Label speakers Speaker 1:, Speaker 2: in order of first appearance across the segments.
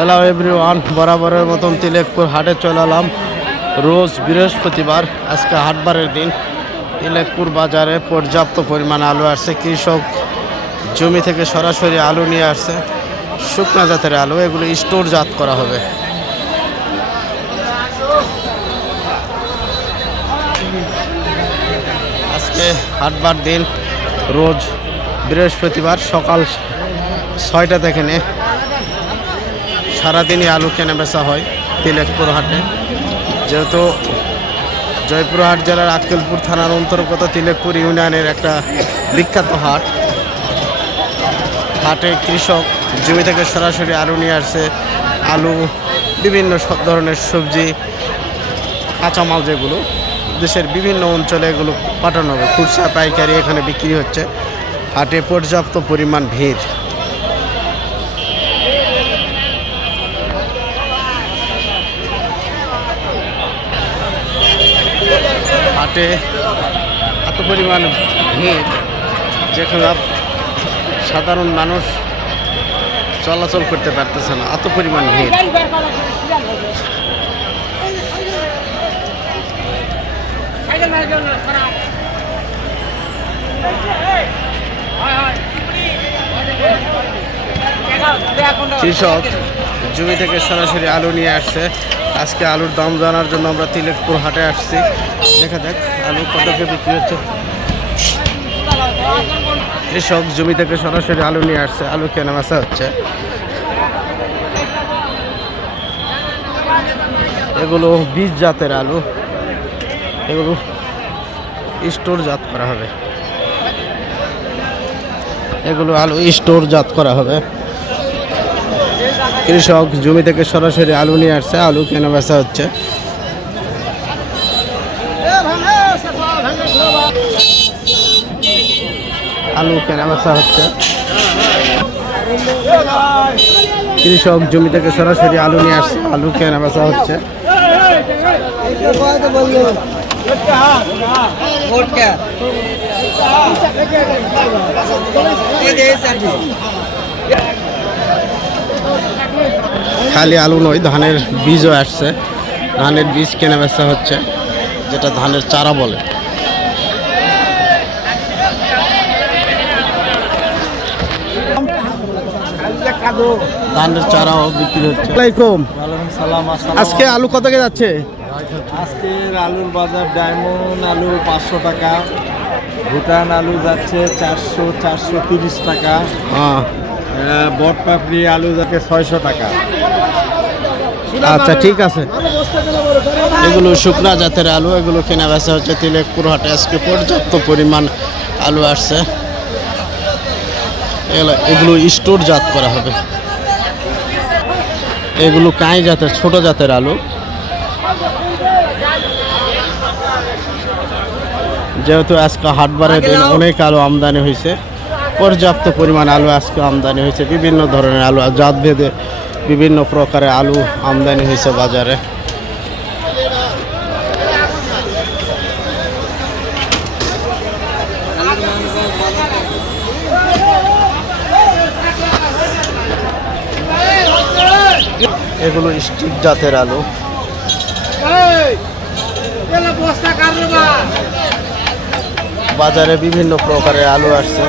Speaker 1: Hello everyone বরাবরের মতন তিলেকপুর হাটে চলে এলাম। রোজ বৃহস্পতিবার, আজকে হাটবারের দিন। তিলেকপুর বাজারে পর্যাপ্ত পরিমাণ আলু আসছে। কৃষক জমি থেকে সরাসরি আলু নিয়ে আসছে। শুকনা জাতের আলু, এগুলো স্টোর জাত করা হবে। আজকে হাটবার দিন, রোজ বৃহস্পতিবার সকাল ছয়টা থেকে নিয়ে সারাদিনই আলু কেনা বেচা হয় তিলেকপুর হাটে। যেহেতু জয়পুরহাট জেলার আক্কেলপুর থানার অন্তর্গত তিলেকপুর ইউনিয়নের একটা বিখ্যাত হাট। হাটে কৃষক জমি থেকে সরাসরি আলু নিয়ে আসছে আলু বিভিন্ন সব ধরনের সবজি, কাঁচামাল যেগুলো দেশের বিভিন্ন অঞ্চলে এগুলো পাঠানো হবে খুচরা পাইকারি এখানে বিক্রি হচ্ছে। হাটে পর্যাপ্ত পরিমাণ ভিড়। হাটে এত পরিমাণ ভিড় যেখানে সাধারণ মানুষ চলাচল করতে পারতেছে না, এত পরিমাণ ভিড়। কৃষক, জমি থেকে সরাসরি আলু নিয়ে আসছে। আজকে আলুর দাম জানার জন্য আমরা তিলেকপুর হাটে আসছি। দেখা যাক আলু কত কে বিক্রি হচ্ছে। কৃষক জমি থেকে সরাসরি আলু নিয়ে আসছে। আলু কেনা বেচা হচ্ছে। এগুলো বীজ জাতের আলু। এগুলো স্টোর জাত করা হবে। এগুলো আলু স্টোর জাত করা হবে। কৃষক জমি থেকে সরাসরি আলু নিয়ে আসছে, আলু কেনা বেচা হচ্ছে। আলু কেনা বেচা হচ্ছে। কৃষক জমি থেকে সরাসরি আলু নিয়ে আসছে, আলু কেনা বেচা হচ্ছে। খালি আলু নয় ধানের বীজও আসছে। ধানের বীজ কেনা বেচা হচ্ছে যেটা ধানের চারা বলে। ধানের চারাও বিক্রি হচ্ছে। আজকে আলু কত কে যাচ্ছে?
Speaker 2: আজকের আলুর বাজার ডায়মন্ড আলু পাঁচশো টাকা ভুটান আলু যাচ্ছে চারশো চারশো তিরিশ টাকা।
Speaker 1: হ্যাঁ।
Speaker 2: আহ, বটপাপড়ি আলু যাচ্ছে ছয়শো টাকা।
Speaker 1: আচ্ছা ঠিক আছে। এগুলো শুকনা জাতের আলু এগুলো কেনা বেচা হচ্ছে তিলেকপুর হাটে আজকে পর্যাপ্ত পরিমাণ আলু আসছে। এগুলো- এগুলো স্টোর জাত করা হবে। এগুলো কাঁই জাতের ছোট জাতের আলু। যেহেতু আজকে হাটবারের দিন অনেক আলু আমদানি হয়েছে। পর্যাপ্ত পরিমাণ আলু আজকে আমদানি হয়েছে, বিভিন্ন ধরনের আলু জাত ভেদে বিভিন্ন প্রকারের আলু আমদানি হয়েছে বাজারে। এগুলো স্টিক জাতের আলু। বাজারে বিভিন্ন প্রকারের আলু আসছে।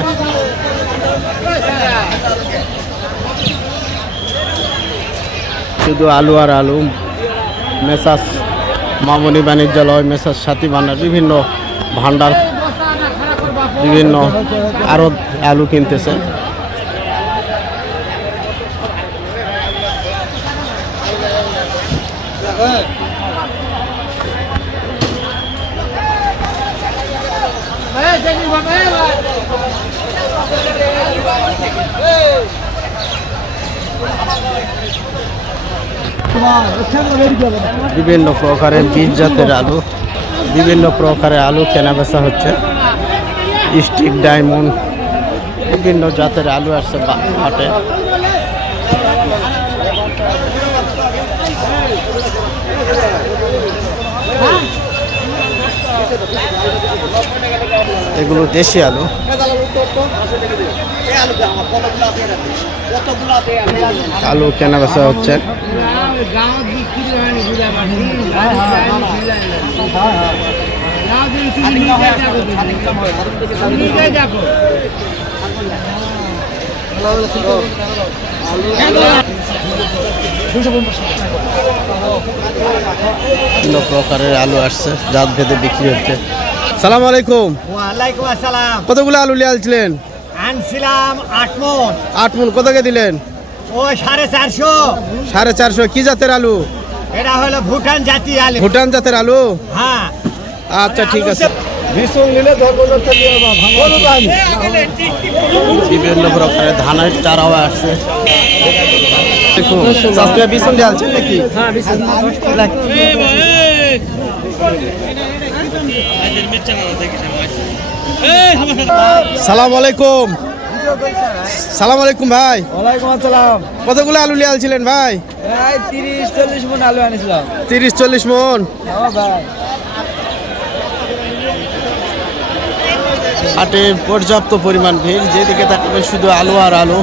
Speaker 1: শুধু আলু আর আলু, মেসাস মামনি বাণিজ্যালয়, মেসাস সাথী ভান্ডার, বিভিন্ন ভান্ডার, বিভিন্ন আরও আলু কিনতেছে। বিভিন্ন প্রকারের বীজ জাতের আলু, বিভিন্ন প্রকারের আলু কেনা বেচা হচ্ছে। স্টিক, ডায়মন্ড, বিভিন্ন জাতের আলু আসছে হাটে এগুলো দেশি আলু। আলু কেনা বেচা হচ্ছে। বিভিন্ন প্রকারের আলু আসছে জাত ভেদে বিক্রি হচ্ছে। সালাম আলাইকুম। কতগুলো আলু নিয়ে আলছিলেন
Speaker 3: আনছিলাম আট মন।
Speaker 1: আট মন কতকে দিলেন?
Speaker 3: ও সাড়ে চারশো।
Speaker 1: সাড়ে চারশো কি জাতের আলু?
Speaker 3: এটা হলো ভুটান জাতি আলু।
Speaker 1: ভুটান জাতের আলু?
Speaker 3: হ্যাঁ।
Speaker 1: আচ্ছা ঠিক আছে।
Speaker 2: ভীষণ নিলে ধরবো
Speaker 1: বিভিন্ন প্রকারের ধানের চারাও আসছে। বিছন দিয়ে আলছেন নাকি? সালাম আলাইকুম। সালাম আলাইকুম ভাই।
Speaker 2: ওয়ালাইকুম আসসালাম।
Speaker 1: কতগুলো আলু নিয়ে আলছিলেন ভাই?
Speaker 2: তিরিশ চল্লিশ মন আলু আনিছিলাম।
Speaker 1: তিরিশ চল্লিশ মন।
Speaker 2: ভাই।
Speaker 1: হাটে পর্যাপ্ত পরিমাণ ভিড় যেদিকে তাকাবেন শুধু আলু আর আলু।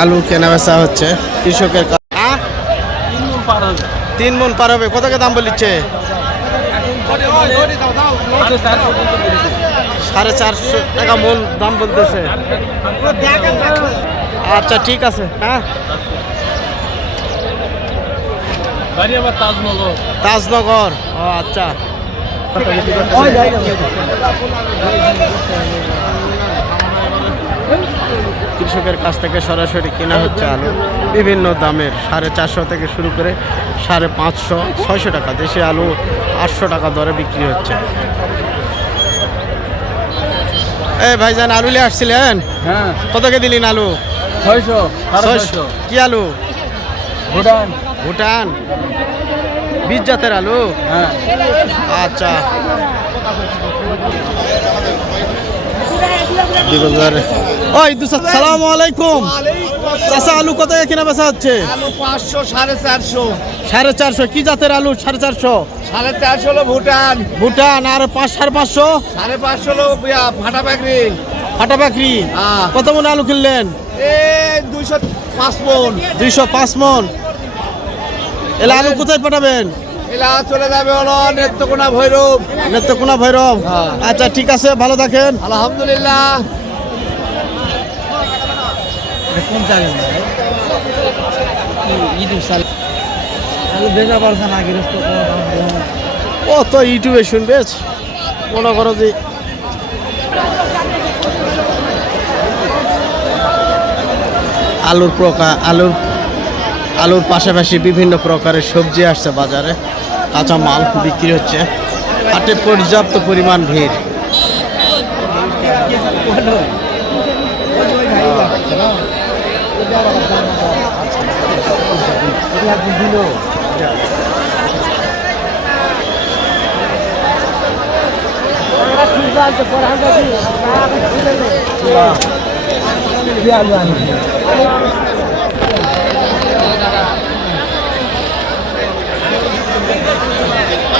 Speaker 1: আলু কেনা বেচা হচ্ছে কৃষকের তিন মন পার হবে। কত টাকা দাম বলিচ্ছে? সাড়ে চারশো টাকা মন দাম বলতেছে। আচ্ছা ঠিক আছে। হ্যাঁ? তাজনগর। ও আচ্ছা। কৃষকের কাছ থেকে সরাসরি কেনা হচ্ছে আলু। বিভিন্ন দামের সাড়ে চারশো থেকে শুরু করে সাড়ে পাঁচশো ছয়শো টাকা। দেশি আলু আটশো টাকা দরে বিক্রি হচ্ছে। এই ভাইজান আলু নিয়ে আসছিলেন?
Speaker 2: হ্যাঁ।
Speaker 1: কতকে দিলেন আলু?
Speaker 2: ছয়শো
Speaker 1: ছয়শো কি আলু?
Speaker 2: ভুটান।
Speaker 1: ভুটান। বীজ জাতের আলু?
Speaker 2: হ্যাঁ।
Speaker 1: আচ্ছা। দুই হাজার। ওই দুশো সালাম আলাইকুম। চাষা আলু কত কিনা বেচা হচ্ছে?
Speaker 3: আলু পাঁচশো সাড়ে চারশো।
Speaker 1: সাড়ে চারশো। কি জাতের আলু? সাড়ে চারশো।
Speaker 3: সাড়ে চারশো হলো ভুটান।
Speaker 1: ভুটান আর পাঁচ সাড়ে পাঁচশো?
Speaker 3: সাড়ে পাঁচশো হলো ফাটা পাকড়ি।
Speaker 1: ফাটা পাখরি
Speaker 3: হ্যাঁ।
Speaker 1: কত মন আলু কিনলেন?
Speaker 3: এই দুইশো পাঁচ মন।
Speaker 1: দুইশো পাঁচ মন। এলে আলু কোথায় পাঠাবেন?
Speaker 3: এলা চলে যাবে হলো নেত্রকোনা ভৈরব।
Speaker 1: নেত্রকোনা ভৈরব।
Speaker 3: হ্যাঁ।
Speaker 1: আচ্ছা ঠিক আছে ভালো থাকেন।
Speaker 3: আলহামদুলিল্লাহ।
Speaker 2: কোন চালেন ইউটিউব চাল আলু বেচা পারছে না গৃহস্থ
Speaker 1: ও তো ইউটিউবে শুনবে মনে করো যে আলুর প্রকার আলুর আলুর পাশাপাশি বিভিন্ন প্রকারের সবজি আসছে বাজারে। কাঁচা মাল বিক্রি হচ্ছে। হাটে পর্যাপ্ত পরিমাণ ভিড়।
Speaker 2: আলু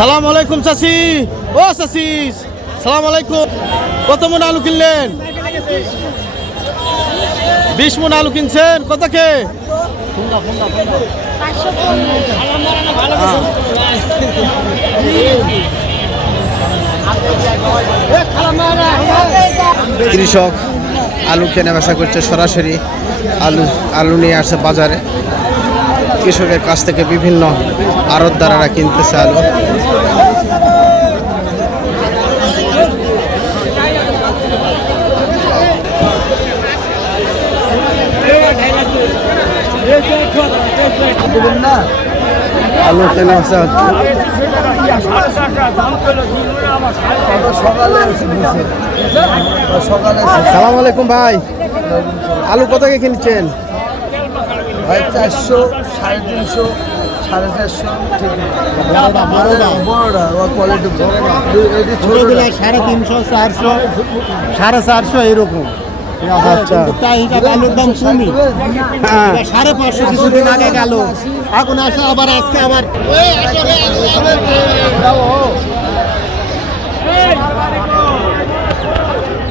Speaker 1: সালাম আলাইকুম চাচি। ও চাচি, সালাম আলাইকুম। কত মন আলু কিনলেন? বিশ মন আলু কিনছেন? কত কে? কৃষক আলু কেনা বেচা করছে সরাসরি। আলু আলু নিয়ে আসছে বাজারে। কৃষকের কাছ থেকে বিভিন্ন আড়তদারেরা কিনতেছে আলু। আলু কেনা হচ্ছে সালাম আলাইকুম ভাই। আলু কত করে কিনছেন?
Speaker 2: ভাই চারশো সাড়ে তিনশো সাড়ে চারশো। কোয়ালিটি
Speaker 4: সাড়ে তিনশো চারশো। সাড়ে চারশো এরকম
Speaker 1: আচ্ছা।
Speaker 4: তাই হিসাবে আলুর দাম কমই
Speaker 1: হ্যাঁ।
Speaker 4: সাড়ে পাঁচশো কিছুদিন আগে গেল। এখন আসে আবার আজকে আবার।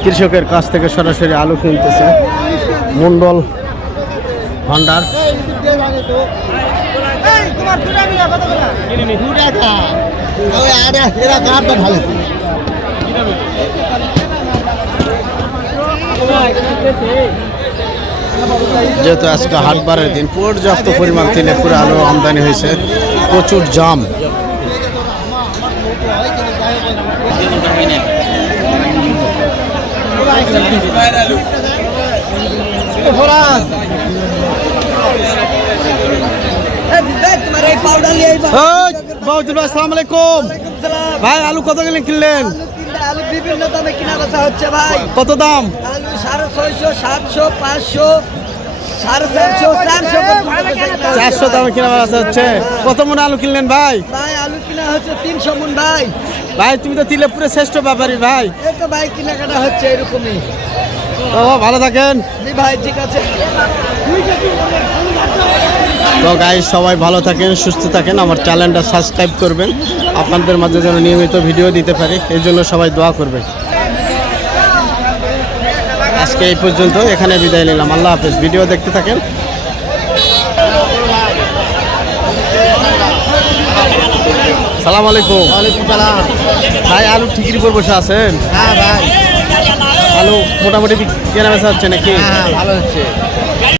Speaker 1: কৃষকের কাছ থেকে সরাসরি আলু কিনতেছে মন্ডল ভান্ডার।
Speaker 4: এরা ঢালেছে
Speaker 1: যেহেতু আজকে হাটবারের দিন পর্যাপ্ত পরিমাণ তিলে পুরো আলু আমদানি হয়েছে প্রচুর জাম। ভাই আলু কত কিনলেন?
Speaker 5: আলু বিভিন্ন দামে কিনা বেচা হচ্ছে ভাই।
Speaker 1: কত দাম?
Speaker 5: সাড়ে ছয়শো সাতশো পাঁচশো সাড়ে চারশো কিনা হচ্ছে।
Speaker 1: চারশো
Speaker 5: ভাই।
Speaker 1: দামে কিনা বেচা হচ্ছে। কত মনে আলু কিনলেন ভাই?
Speaker 5: ভাই আলু কিনা হচ্ছে তিনশো মন ভাই।
Speaker 1: ভাই তুমি তো তিলেপুরে শ্রেষ্ঠ ব্যাপারী ভাই।
Speaker 5: এই তো ভাই কেনাকাটা হচ্ছে এরকমই।
Speaker 1: তো ভালো থাকেন।
Speaker 5: জি ভাই ঠিক আছে।
Speaker 1: তো গাই সবাই ভালো থাকেন সুস্থ থাকেন। আমার চ্যানেলটা সাবস্ক্রাইব করবেন। আপনাদের মাঝে যেন নিয়মিত ভিডিও দিতে পারি এই জন্য সবাই দোয়া করবেন। আজকে এই পর্যন্ত এখানে বিদায় নিলাম। আল্লাহ হাফেজ। ভিডিও দেখতে থাকেন। সালাম আলাইকুম।
Speaker 4: ওয়ালাইকুম সালাম।
Speaker 1: ভাই আলু ঠিকির উপর বসে আছেন?
Speaker 4: হ্যাঁ ভাই।
Speaker 1: আলু মোটামুটি কেনা বেচা হচ্ছে নাকি?
Speaker 4: হ্যাঁ ভালো হচ্ছে।